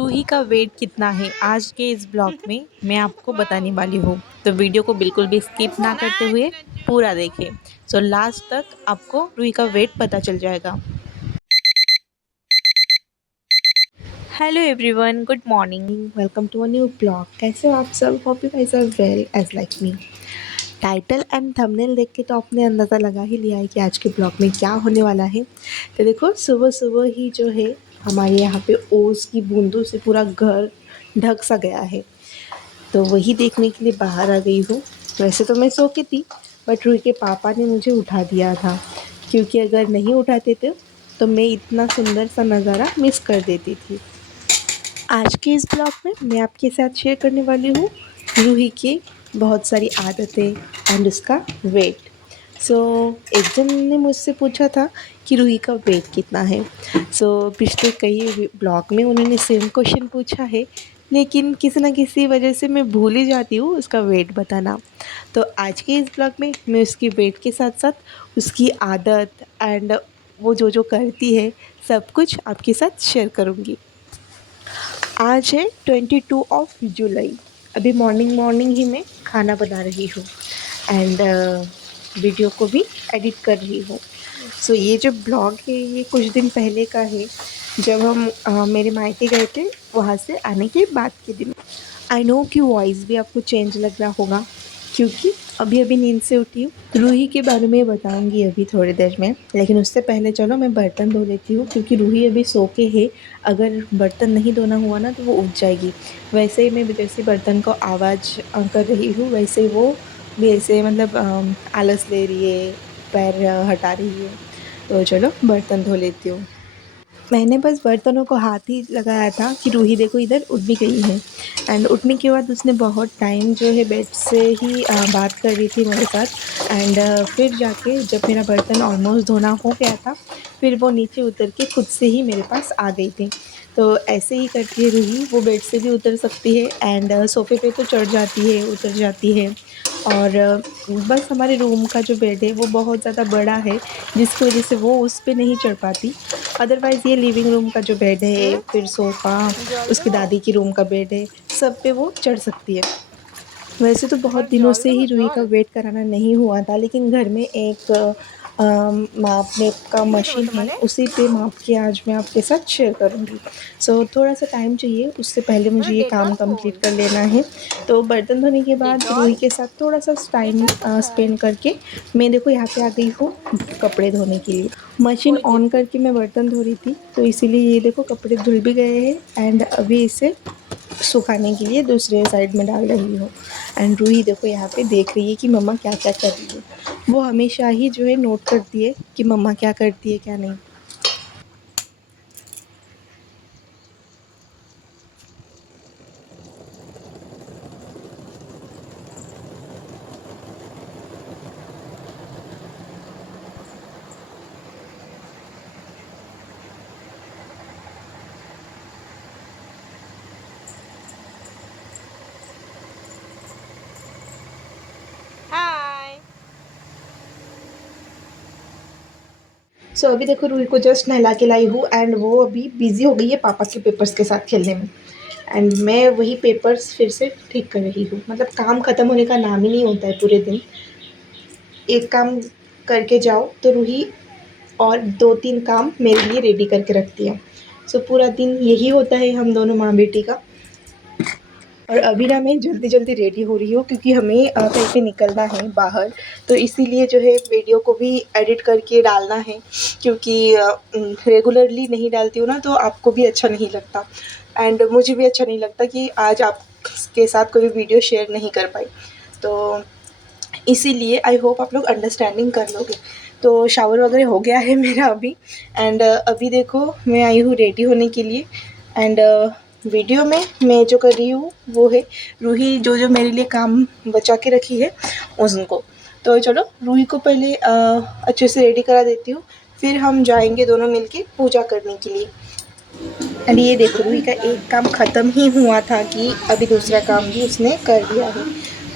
रूही का वेट कितना है आज के इस ब्लॉग में मैं आपको बताने वाली हूँ। तो वीडियो को बिल्कुल भी स्किप ना करते हुए पूरा देखें। सो लास्ट तक आपको रूही का वेट पता चल जाएगा। Hello everyone, good morning, welcome to a new blog. कैसे हो आप सब? Hope you guys are well as like me. Title and thumbnail देख के तो आपने अंदाज़ा लगा ही लिया है कि आज के ब्लॉग में क्या होने वाला है। तो देखो, सुबह सुबह ही जो है हमारे यहाँ पे ओस की बूंदों से पूरा घर ढक सा गया है। तो वही देखने के लिए बाहर आ गई हूँ। वैसे तो मैं सो के थी, बट रूही के पापा ने मुझे उठा दिया था, क्योंकि अगर नहीं उठाते थे तो मैं इतना सुंदर सा नज़ारा मिस कर देती थी। आज के इस ब्लॉग में मैं आपके साथ शेयर करने वाली हूँ रूही की बहुत सारी आदतें एंड उसका वेट। सो एक जन ने मुझसे पूछा था कि रूही का वेट कितना है। पिछले कई ब्लॉग में उन्होंने सेम क्वेश्चन पूछा है, लेकिन किसी ना किसी वजह से मैं भूल ही जाती हूँ उसका वेट बताना। तो आज के इस ब्लॉग में मैं उसकी वेट के साथ साथ उसकी आदत एंड वो जो जो करती है सब कुछ आपके साथ शेयर करूँगी। आज है 22 ऑफ जुलाई। अभी मॉर्निंग मॉर्निंग ही मैं खाना बना रही हूँ एंड वीडियो को भी एडिट कर रही हूँ। ये जो ब्लॉग है ये कुछ दिन पहले का है, जब हम मेरे मायके गए थे वहाँ से आने के बाद के दिन। आई नो कि वॉइस भी आपको चेंज लग रहा होगा, क्योंकि अभी अभी नींद से उठी हूँ। रूही के बारे में बताऊँगी अभी थोड़ी देर में, लेकिन उससे पहले चलो मैं बर्तन धो लेती हूँ, क्योंकि रूही अभी सो के है। अगर बर्तन नहीं धोना हुआ ना तो वो उठ जाएगी। वैसे ही मैं जैसे बर्तन को आवाज़ कर रही हूँ, वैसे वो भी ऐसे मतलब आलस ले रही है, पैर हटा रही है। तो चलो बर्तन धो लेती हूँ। मैंने बस बर्तनों को हाथ ही लगाया था कि रूही देखो इधर उठ भी गई है। एंड उठने के बाद उसने बहुत टाइम जो है बेड से ही बात कर रही थी मेरे साथ। एंड फिर जाके जब मेरा बर्तन ऑलमोस्ट धोना हो गया था, फिर वो नीचे उतर के खुद से ही मेरे पास आ गई थी। तो ऐसे ही करती है रूही, वो बेड से भी उतर सकती है एंड सोफ़े पे तो चढ़ जाती है, उतर जाती है। और बस हमारे रूम का जो बेड है वो बहुत ज़्यादा बड़ा है, जिसकी वजह से वो उस पे नहीं चढ़ पाती। अदरवाइज़ ये लिविंग रूम का जो बेड है, फिर सोफ़ा, उसकी दादी की रूम का बेड है, सब पे वो चढ़ सकती है। वैसे तो बहुत दिनों से ही रूही का वेट कराना नहीं हुआ था, लेकिन घर में एक मापने का मशीन है, उसी पे माप के आज मैं आपके साथ शेयर करूँगी। थोड़ा सा टाइम चाहिए, उससे पहले मुझे ये काम कंप्लीट कर लेना है। तो बर्तन धोने के बाद रूही के साथ थोड़ा सा टाइम स्पेंड करके मैं देखो यहाँ पे आ गई हूँ कपड़े धोने के लिए। मशीन ऑन करके मैं बर्तन धो रही थी, तो इसीलिए ये देखो कपड़े धुल भी गए हैं एंड अभी इसे सुखाने के लिए दूसरे साइड में डाल रही हूँ। एंड रूही देखो यहाँ पे देख रही है कि मम्मा क्या क्या कर रही है। वो हमेशा ही जो है नोट करती है कि मम्मा क्या करती है क्या नहीं। हाय। अभी देखो रूही को जस्ट नहला के लाई हूँ एंड वो अभी बिज़ी हो गई है पापा के पेपर्स के साथ खेलने में। एंड मैं वही पेपर्स फिर से ठीक कर रही हूँ। मतलब काम ख़त्म होने का नाम ही नहीं होता है पूरे दिन। एक काम करके जाओ तो रूही और 2-3 काम मेरे लिए रेडी करके रखती है। पूरा दिन यही होता है हम दोनों माँ बेटी का। और अभी ना मैं जल्दी जल्दी रेडी हो रही हूँ, क्योंकि हमें कहीं पे निकलना है बाहर। तो इसीलिए जो है वीडियो को भी एडिट करके डालना है, क्योंकि रेगुलरली नहीं डालती हूँ ना तो आपको भी अच्छा नहीं लगता एंड मुझे भी अच्छा नहीं लगता कि आज आपके साथ कोई वीडियो शेयर नहीं कर पाई। तो इसीलिए आई होप आप लोग अंडरस्टैंडिंग कर लोगे। तो शावर वगैरह हो गया है मेरा अभी। एंड अभी देखो मैं आई हूँ रेडी होने के लिए। एंड वीडियो में मैं जो कर रही हूँ वो है रूही जो जो मेरे लिए काम बचा के रखी है उनको। तो चलो रूही को पहले अच्छे से रेडी करा देती हूँ, फिर हम जाएंगे दोनों मिलके पूजा करने के लिए। एंड ये देखो रूही का एक काम ख़त्म ही हुआ था कि अभी दूसरा काम भी उसने कर दिया है।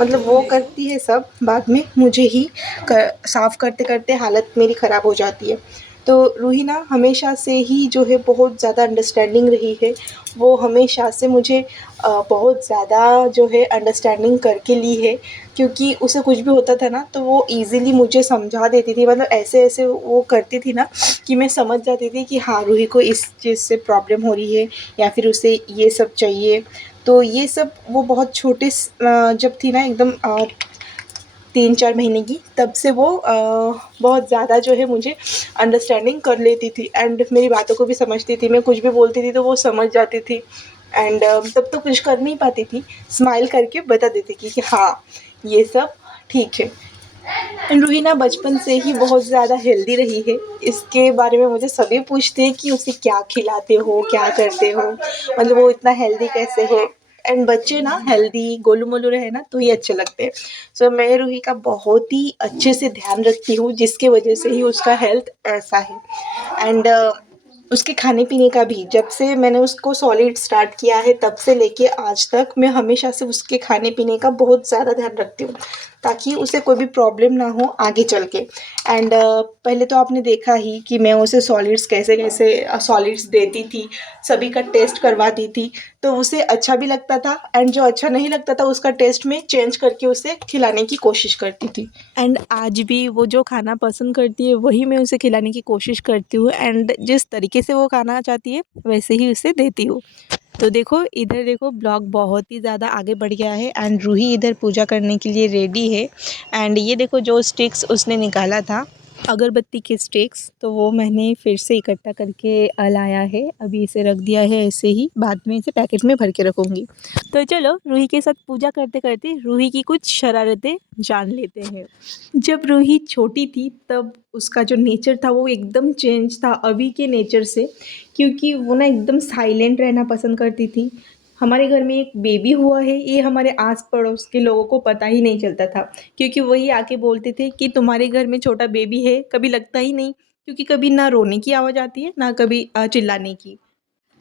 मतलब वो करती है सब, बाद में मुझे ही साफ़ करते करते हालत मेरी ख़राब हो जाती है। तो रूही ना हमेशा से ही जो है बहुत ज़्यादा अंडरस्टैंडिंग रही है। वो हमेशा से मुझे बहुत ज़्यादा जो है अंडरस्टैंडिंग करके ली है, क्योंकि उसे कुछ भी होता था ना तो वो ईज़िली मुझे समझा देती थी। मतलब ऐसे-ऐसे वो करती थी ना कि मैं समझ जाती थी कि हाँ, रूही को इस चीज़ से प्रॉब्लम हो रही है या फिर उसे ये सब चाहिए। तो ये सब वो बहुत छोटे जब थी ना एकदम 3-4 महीने की, तब से वो बहुत ज़्यादा जो है मुझे अंडरस्टैंडिंग कर लेती थी एंड मेरी बातों को भी समझती थी। मैं कुछ भी बोलती थी तो वो समझ जाती थी एंड तब तो कुछ कर नहीं पाती थी, स्माइल करके बता देती थी कि हाँ, ये सब ठीक है। एंड रूही ना बचपन से ही बहुत ज़्यादा हेल्दी रही है। इसके बारे में मुझे सभी पूछते हैं कि उसे क्या खिलाते हो, क्या करते हो? मतलब वो इतना हेल्दी कैसे है? एंड बच्चे ना हेल्दी गोलू-मोलू रहे ना तो ही अच्छे लगते हैं। सो मैं रूही का बहुत ही अच्छे से ध्यान रखती हूँ, जिसकी वजह से ही उसका हेल्थ ऐसा है। एंड उसके खाने-पीने का भी, जब से मैंने उसको सॉलिड स्टार्ट किया है तब से लेके आज तक मैं हमेशा से उसके खाने-पीने का बहुत ज़्यादा ध्यान रखती हूँ, ताकि उसे कोई भी प्रॉब्लम ना हो आगे चल के। एंड पहले तो आपने देखा ही कि मैं उसे सॉलिड्स कैसे-कैसे सॉलिड्स देती थी, सभी का टेस्ट करवाती थी, तो उसे अच्छा भी लगता था एंड जो अच्छा नहीं लगता था उसका टेस्ट मैं चेंज करके उसे खिलाने की कोशिश करती थी। एंड आज भी वो जो खाना पसंद करती है वही मैं उसे खिलाने की कोशिश करती हूँ एंड जिस तरीके से वो खाना चाहती है वैसे ही उसे देती हूँ। तो देखो इधर देखो ब्लॉग बहुत ही ज़्यादा आगे बढ़ गया है एंड रूही इधर पूजा करने के लिए रेडी है एंड ये देखो जो स्टिक्स उसने निकाला था अगरबत्ती के स्टिक्स, तो वो मैंने फिर से इकट्ठा करके लाया है। अभी इसे रख दिया है ऐसे ही, बाद में इसे पैकेट में भर के रखूँगी। तो चलो रूही के साथ पूजा करते करते रूही की कुछ शरारतें जान लेते हैं। जब रूही छोटी थी तब उसका जो नेचर था वो एकदम चेंज था अभी के नेचर से, क्योंकि वो ना एकदम साइलेंट रहना पसंद करती थी। हमारे घर में एक बेबी हुआ है, ये हमारे आस पड़ोस के लोगों को पता ही नहीं चलता था, क्योंकि वही आके बोलते थे कि तुम्हारे घर में छोटा बेबी है, कभी लगता ही नहीं, क्योंकि कभी ना रोने की आवाज़ आती है ना कभी चिल्लाने की।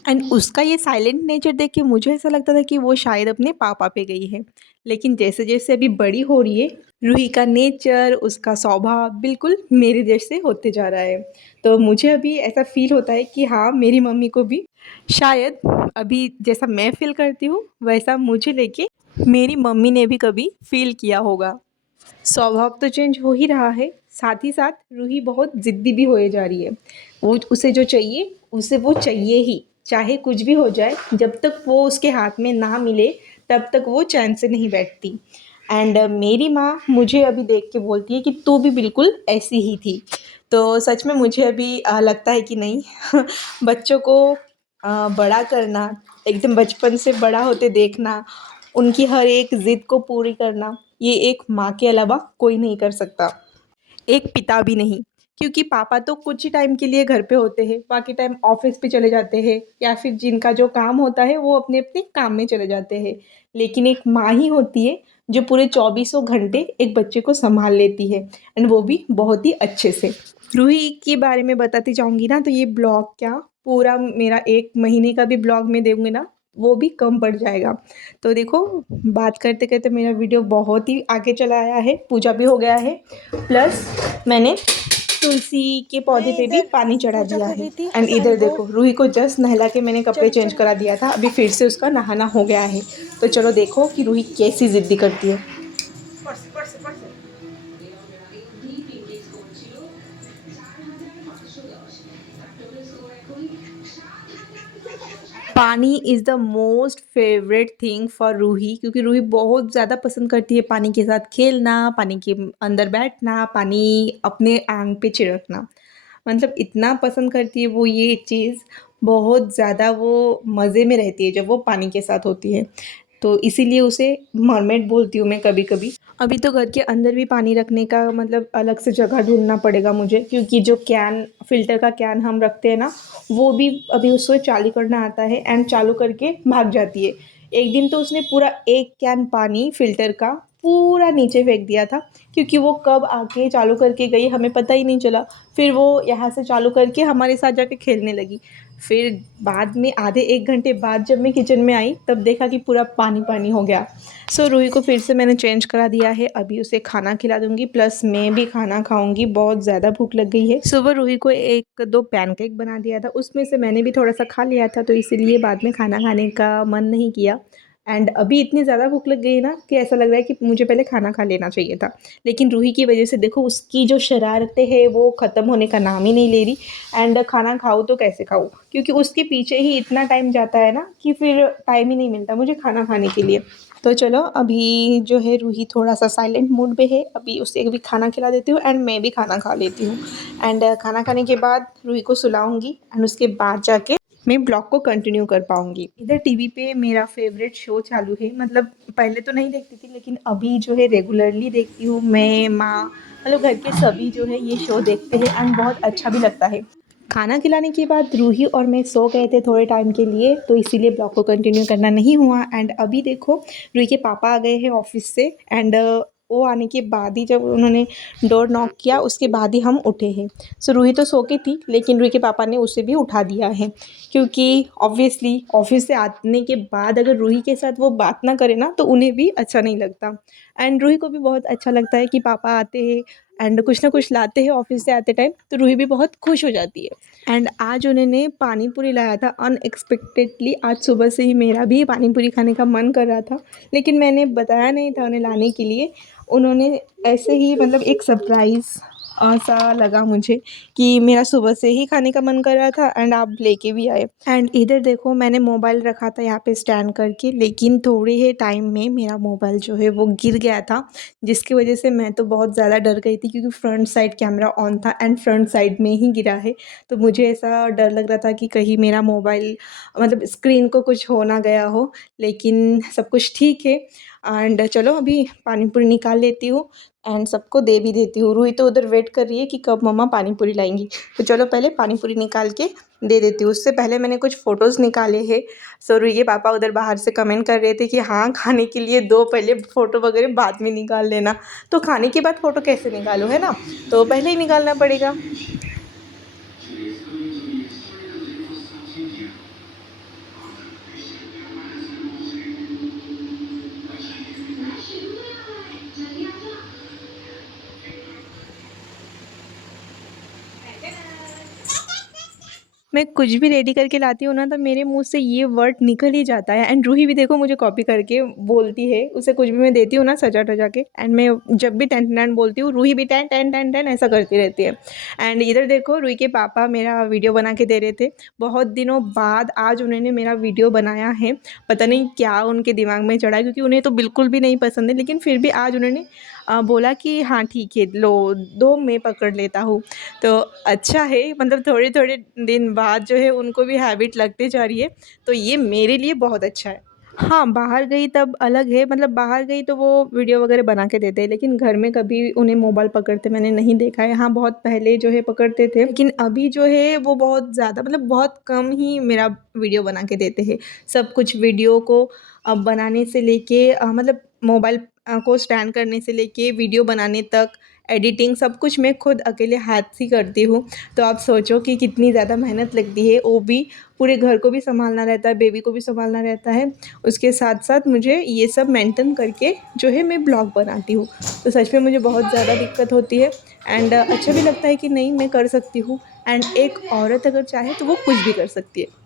एंड उसका ये साइलेंट नेचर देख के मुझे ऐसा लगता था कि वो शायद अपने पापा पे गई है। लेकिन जैसे-जैसे अभी बड़ी हो रही है, रूही का नेचर, उसका स्वभाव बिल्कुल मेरे जैसे होते जा रहा है। तो मुझे अभी ऐसा फ़ील होता है कि हाँ, मेरी मम्मी को भी शायद अभी जैसा मैं फ़ील करती हूँ, वैसा मुझे लेके मेरी मम्मी ने भी कभी फ़ील किया होगा। स्वभाव तो चेंज हो ही रहा है, साथ ही साथ रूही बहुत ज़िद्दी भी होए जा रही है। वो उसे जो चाहिए, उसे वो चाहिए ही, चाहे कुछ भी हो जाए, जब तक वो उसके हाथ में ना मिले, तब तक वो चैन से नहीं बैठती। एंड मेरी माँ मुझे अभी देख के बोलती है कि तू भी बिल्कुल ऐसी ही थी। तो सच में मुझे अभी लगता है कि नहीं बच्चों को बड़ा करना, एकदम बचपन से बड़ा होते देखना, उनकी हर एक ज़िद को पूरी करना, ये एक माँ के अलावा कोई नहीं कर सकता। एक पिता भी नहीं, क्योंकि पापा तो कुछ ही टाइम के लिए घर पे होते हैं, बाकी टाइम ऑफ़िस पे चले जाते हैं या फिर जिनका जो काम होता है वो अपने-अपने काम में चले जाते हैं। लेकिन एक माँ ही होती है जो पूरे चौबीसों घंटे एक बच्चे को सँभाल लेती है एंड वो भी बहुत ही अच्छे से। रूही के बारे में बताती जाऊँगी ना तो ये ब्लॉग क्या पूरा मेरा 1 महीने का भी ब्लॉग मैं दूँगी ना, वो भी कम पड़ जाएगा। तो देखो बात करते-करते मेरा वीडियो बहुत ही आगे चला आया है, पूजा भी हो गया है, प्लस मैंने तुलसी के पौधे मैं पे भी इधर पानी चढ़ा पूजा दिया कर है। रही थी एंड शाम इधर को। देखो रूही को जस्ट नहला के मैंने कपड़े चल चेंज चल। करा दिया था, अभी फिर से उसका नहाना हो गया है। तो चलो देखो कि रूही कैसी ज़िद्दी करती है। Pani is the most favourite thing for Roohi, क्योंकि रूही बहुत ज़्यादा पसंद करती है पानी के साथ खेलना, पानी के अंदर बैठना, पानी अपने आंग पे छिड़कना। मतलब इतना पसंद करती है वो ये चीज़, बहुत ज़्यादा वो मज़े में रहती है जब वो पानी के साथ होती है। तो इसीलिए उसे मरमेड बोलती हूँ मैं कभी-कभी। अभी तो घर के अंदर भी पानी रखने का मतलब अलग से जगह ढूँढना पड़ेगा मुझे, क्योंकि जो कैन फ़िल्टर का कैन हम रखते हैं ना, वो भी अभी उसको चालू करना आता है एंड चालू करके भाग जाती है। एक दिन तो उसने पूरा 1 कैन पानी फ़िल्टर का पूरा नीचे फेंक दिया था, क्योंकि वो कब आके चालू करके गई हमें पता ही नहीं चला। फिर वो यहाँ से चालू करके हमारे साथ जाके खेलने लगी। फिर बाद में आधे 1 घंटे बाद जब मैं किचन में आई तब देखा कि पूरा पानी पानी हो गया। सो रूही को फिर से मैंने चेंज करा दिया है। अभी उसे खाना खिला दूँगी, प्लस मैं भी खाना खाऊँगी, बहुत ज़्यादा भूख लग गई है। सुबह रूही को 1-2 पैनकेक बना दिया था, उसमें से मैंने भी थोड़ा-सा खा लिया था, तो इसीलिए बाद में खाना खाने का मन नहीं किया। एंड अभी इतनी ज़्यादा भूख लग गई है ना कि ऐसा लग रहा है कि मुझे पहले खाना खा लेना चाहिए था। लेकिन रूही की वजह से देखो उसकी जो शरारतें हैं वो ख़त्म होने का नाम ही नहीं ले रही। एंड खाना खाऊँ तो कैसे खाऊँ? क्योंकि उसके पीछे ही इतना टाइम जाता है ना कि फिर टाइम ही नहीं मिलता मुझे खाना खाने के लिए। तो चलो अभी जो है रूही थोड़ा-सा साइलेंट मूड पे है, अभी उसे भी खाना खिला देती हूँ एंड मैं भी खाना खा लेती हूँ। एंड खाना खाने के बाद रूही को सुलाऊँगी एंड उसके बाद जाके मैं ब्लॉग को कंटिन्यू कर पाऊँगी। इधर टीवी पे मेरा फ़ेवरेट शो चालू है, मतलब पहले तो नहीं देखती थी लेकिन अभी जो है रेगुलरली देखती हूँ। मैं, माँ, मतलब घर के सभी जो है ये शो देखते हैं एंड बहुत अच्छा भी लगता है। खाना खिलाने के बाद रूही और मैं सो गए थे थोड़े टाइम के लिए, तो इसीलिए ब्लॉग को कंटिन्यू करना नहीं हुआ। एंड अभी देखो रूही के पापा आ गए हैं ऑफ़िस से एंड वो आने के बाद ही जब उन्होंने डोर नॉक किया उसके बाद ही हम उठे हैं। सो रूही तो सो के थी लेकिन रूही के पापा ने उसे भी उठा दिया है, क्योंकि ऑब्वियसली ऑफ़िस से आने के बाद अगर रूही के साथ वो बात ना करे ना तो उन्हें भी अच्छा नहीं लगता। एंड रूही को भी बहुत अच्छा लगता है कि पापा आते हैं एंड कुछ ना कुछ लाते हैं ऑफ़िस से आते टाइम, तो रूही भी बहुत खुश हो जाती है। एंड आज उन्होंने पानी पूरी लाया था अनएक्सपेक्टेडली। आज सुबह से ही मेरा भी पानी पूरी खाने का मन कर रहा था, लेकिन मैंने बताया नहीं था उन्हें लाने के लिए। उन्होंने ऐसे ही मतलब एक सरप्राइज़ सा लगा मुझे कि मेरा सुबह से ही खाने का मन कर रहा था एंड आप लेके भी आए। एंड इधर देखो मैंने मोबाइल रखा था यहाँ पे स्टैंड करके, लेकिन थोड़े ही टाइम में मेरा मोबाइल जो है वो गिर गया था, जिसकी वजह से मैं तो बहुत ज़्यादा डर गई थी क्योंकि फ्रंट साइड कैमरा ऑन था एंड फ्रंट साइड में ही गिरा है। तो मुझे ऐसा डर लग रहा था कि कहीं मेरा मोबाइल मतलब स्क्रीन को कुछ हो ना गया हो, लेकिन सब कुछ ठीक है। एंड चलो अभी पानी पूरी निकाल लेती हूँ एंड सबको दे भी देती हूँ। रूही तो उधर वेट कर रही है कि कब मम्मा पानी पूरी लाएंगी, तो चलो पहले पानी पूरी निकाल के दे देती हूँ। उससे पहले मैंने कुछ फ़ोटोज़ निकाले हैं। सो रूही के पापा उधर बाहर से कमेंट कर रहे थे कि हाँ खाने के लिए दो, पहले फ़ोटो वगैरह बाद में निकाल लेना। तो खाने के बाद फ़ोटो कैसे निकालो, है ना? तो पहले ही निकालना पड़ेगा। मैं कुछ भी रेडी करके लाती हूँ ना तो मेरे मुँह से ये वर्ड निकल ही जाता है। एंड रूही भी देखो मुझे कॉपी करके बोलती है। उसे कुछ भी मैं देती हूँ ना सजा-धजा के एंड मैं जब भी टन टन बोलती हूँ, रूही भी टन टन टन टन ऐसा करती रहती है। एंड इधर देखो रूही के पापा मेरा वीडियो बना के दे रहे थे। बहुत दिनों बाद आज उन्होंने मेरा वीडियो बनाया है। पता नहीं क्या उनके दिमाग में चढ़ा है, क्योंकि उन्हें तो बिल्कुल भी नहीं पसंद है, लेकिन फिर भी आज उन्होंने बोला कि हाँ ठीक है लो दो, मैं पकड़ लेता हूँ। तो अच्छा है, मतलब थोड़े-थोड़े दिन बाद जो है उनको भी हैबिट लगती जा रही है, तो ये मेरे लिए बहुत अच्छा है। हाँ, बाहर गई तब अलग है, मतलब बाहर गई तो वो वीडियो वगैरह बना के देते हैं, लेकिन घर में कभी उन्हें मोबाइल पकड़ते मैंने नहीं देखा है। हाँ, बहुत पहले जो है पकड़ते थे, लेकिन अभी जो है वो बहुत ज़्यादा मतलब बहुत कम ही मेरा वीडियो बना के देते हैं। सब कुछ वीडियो को बनाने से लेके मतलब मोबाइल को स्टैंड करने से लेके वीडियो बनाने तक, एडिटिंग सब कुछ मैं खुद अकेले हाथ से करती हूँ। तो आप सोचो कि कितनी ज़्यादा मेहनत लगती है, वो भी पूरे घर को भी सँभालना रहता है, बेबी को भी सँभालना रहता है। उसके साथ-साथ मुझे ये सब मेंटेन करके जो है मैं ब्लॉग बनाती हूँ। तो सच में मुझे बहुत ज़्यादा दिक्कत होती है एंड अच्छा भी लगता है कि नहीं मैं कर सकती हूँ। एंड एक औरत अगर चाहे तो वो कुछ भी कर सकती है।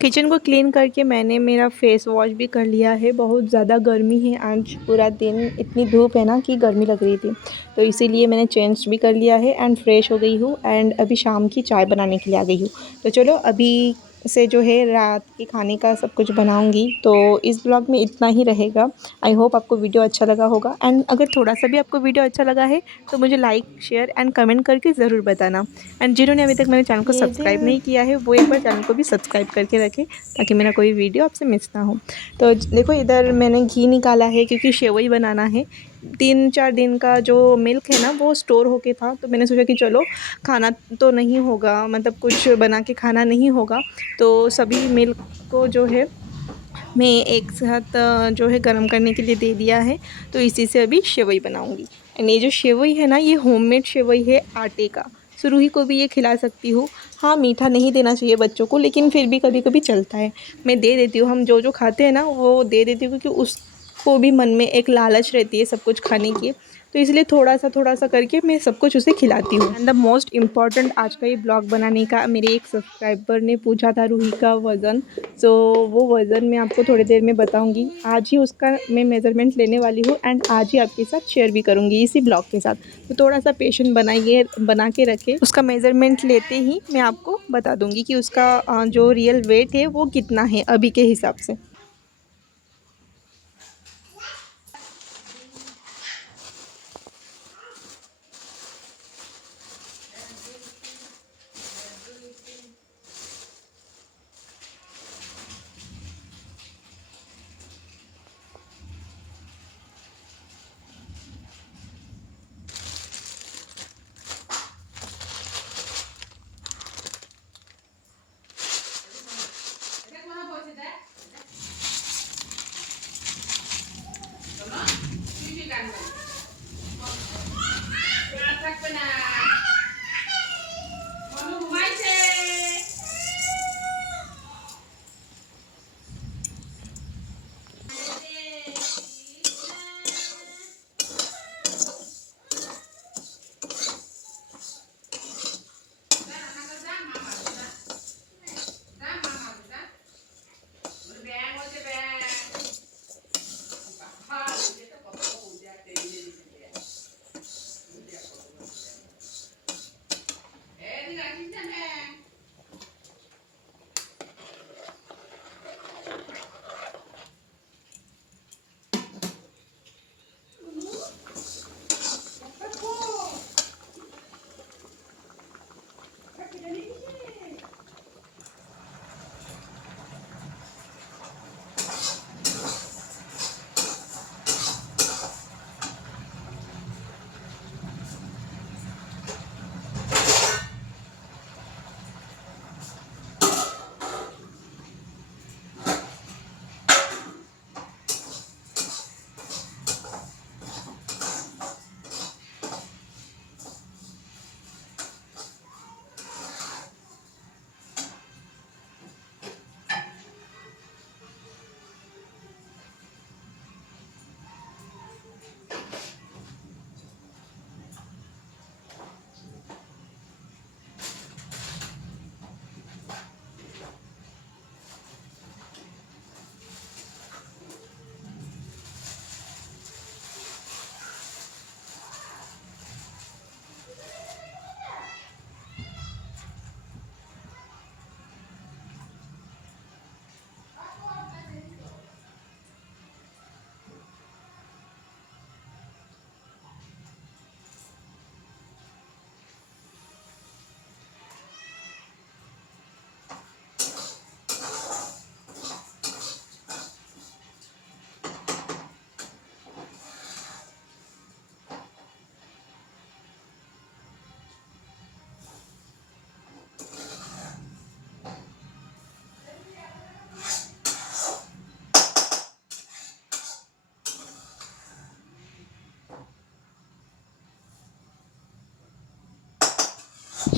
किचन को क्लीन करके मैंने मेरा फेस वॉश भी कर लिया है। बहुत ज़्यादा गर्मी है, आज पूरा दिन इतनी धूप है ना कि गर्मी लग रही थी, तो इसीलिए मैंने चेंज भी कर लिया है एंड फ्रेश हो गई हूँ एंड अभी शाम की चाय बनाने के लिए आ गई हूँ। तो चलो अभी से जो है रात के खाने का सब कुछ बनाऊंगी। तो इस ब्लॉग में इतना ही रहेगा। आई होप आपको वीडियो अच्छा लगा होगा एंड अगर थोड़ा सा भी आपको वीडियो अच्छा लगा है तो मुझे लाइक शेयर एंड कमेंट करके ज़रूर बताना। एंड जिन्होंने अभी तक मेरे चैनल को सब्सक्राइब नहीं किया है वो एक बार चैनल को भी सब्सक्राइब करके रखें ताकि मेरा कोई वीडियो आपसे मिस ना हो। तो देखो इधर मैंने घी निकाला है क्योंकि सेवई बनाना है। 3-4 दिन का जो मिल्क है ना वो स्टोर होके था, तो मैंने सोचा कि चलो खाना तो नहीं होगा, मतलब कुछ बना के खाना नहीं होगा, तो सभी मिल्क को जो है मैं एक साथ जो है गरम करने के लिए दे दिया है। तो इसी से अभी सेवई बनाऊंगी। एंड ये जो सेवई है ना ये होममेड सेवई है आटे का। रूही को भी ये खिला सकती हूँ। हाँ, मीठा नहीं देना चाहिए बच्चों को, लेकिन फिर भी कभी कभी चलता है, मैं दे देती हूँ। हम जो जो खाते हैं ना वो दे देती हूँ क्योंकि उसको भी मन में एक लालच रहती है सब कुछ खाने की, तो इसलिए थोड़ा सा करके मैं सब कुछ उसे खिलाती हूँ। एंड द मोस्ट इम्पॉर्टेंट, आज का ये ब्लॉग बनाने का मेरे एक सब्सक्राइबर ने पूछा था रूही का वज़न। सो वो वज़न मैं आपको थोड़ी देर में बताऊंगी। आज ही उसका मैं मेज़रमेंट लेने वाली हूँ एंड आज ही आपके साथ शेयर भी करूँगी इसी ब्लॉग के साथ। तो थोड़ा सा पेशेंट बना के रखें। उसका मेज़रमेंट लेते ही मैं आपको बता दूँगी कि उसका जो रियल वेट है वो कितना है अभी के हिसाब से।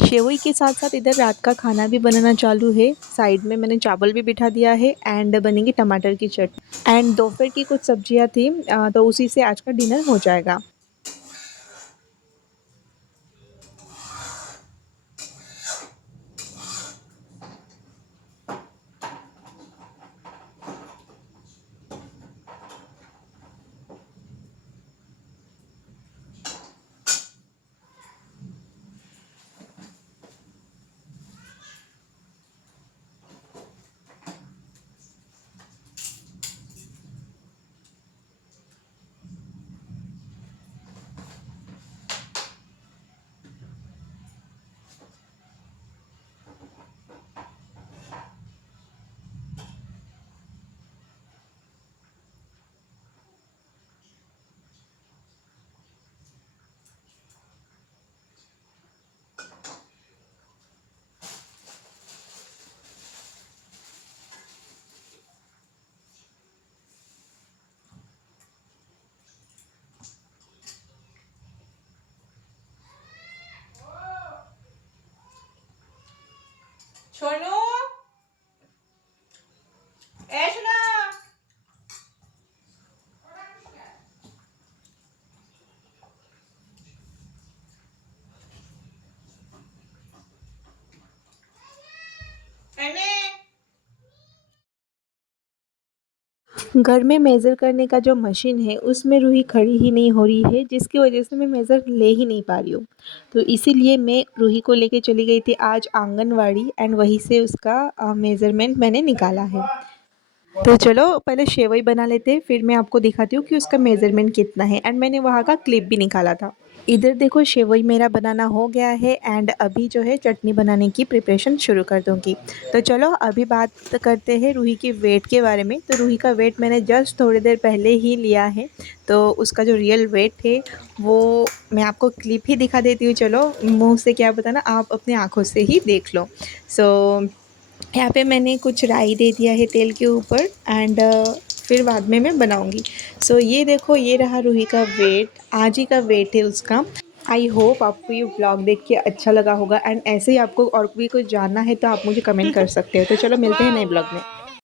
सेवई के साथ साथ इधर रात का खाना भी बनाना चालू है। साइड में मैंने चावल भी बिठा दिया है एंड बनेगी टमाटर की चटनी एंड दोपहर की कुछ सब्जियां थी, तो उसी से आज का डिनर हो जाएगा। सोनू ए सोना एने घर में मेज़र करने का जो मशीन है उसमें रूही खड़ी ही नहीं हो रही है, जिसकी वजह से मैं मेज़र ले ही नहीं पा रही हूँ। तो इसीलिए मैं रूही को लेके चली गई थी आज आंगनवाड़ी एंड वहीं से उसका मेज़रमेंट मैंने निकाला है। तो चलो पहले शेवई बना लेते हैं, फिर मैं आपको दिखाती हूँ कि उसका मेज़रमेंट कितना है एंड मैंने वहाँ का क्लिप भी निकाला था। इधर देखो शेवई मेरा बनाना हो गया है एंड अभी जो है चटनी बनाने की प्रिपरेशन शुरू कर दूँगी। तो चलो अभी बात करते हैं रूही की वेट के बारे में। तो रूही का वेट मैंने जस्ट थोड़ी देर पहले ही लिया है, तो उसका जो रियल वेट है वो मैं आपको क्लिप ही दिखा देती हूँ। चलो मुँह से क्या बताना, आप अपनी आँखों से ही देख लो। सो यहाँ पे मैंने कुछ राई दे दिया है तेल के ऊपर एंड फिर बाद में मैं बनाऊँगी। सो ये देखो, ये रहा रूही का वेट, आज ही का वेट है उसका। आई होप आपको ये व्लॉग देख के अच्छा लगा होगा एंड ऐसे ही आपको और भी कुछ जानना है तो आप मुझे कमेंट कर सकते हो। तो चलो मिलते हैं नए वाह ब्लॉग में। वाह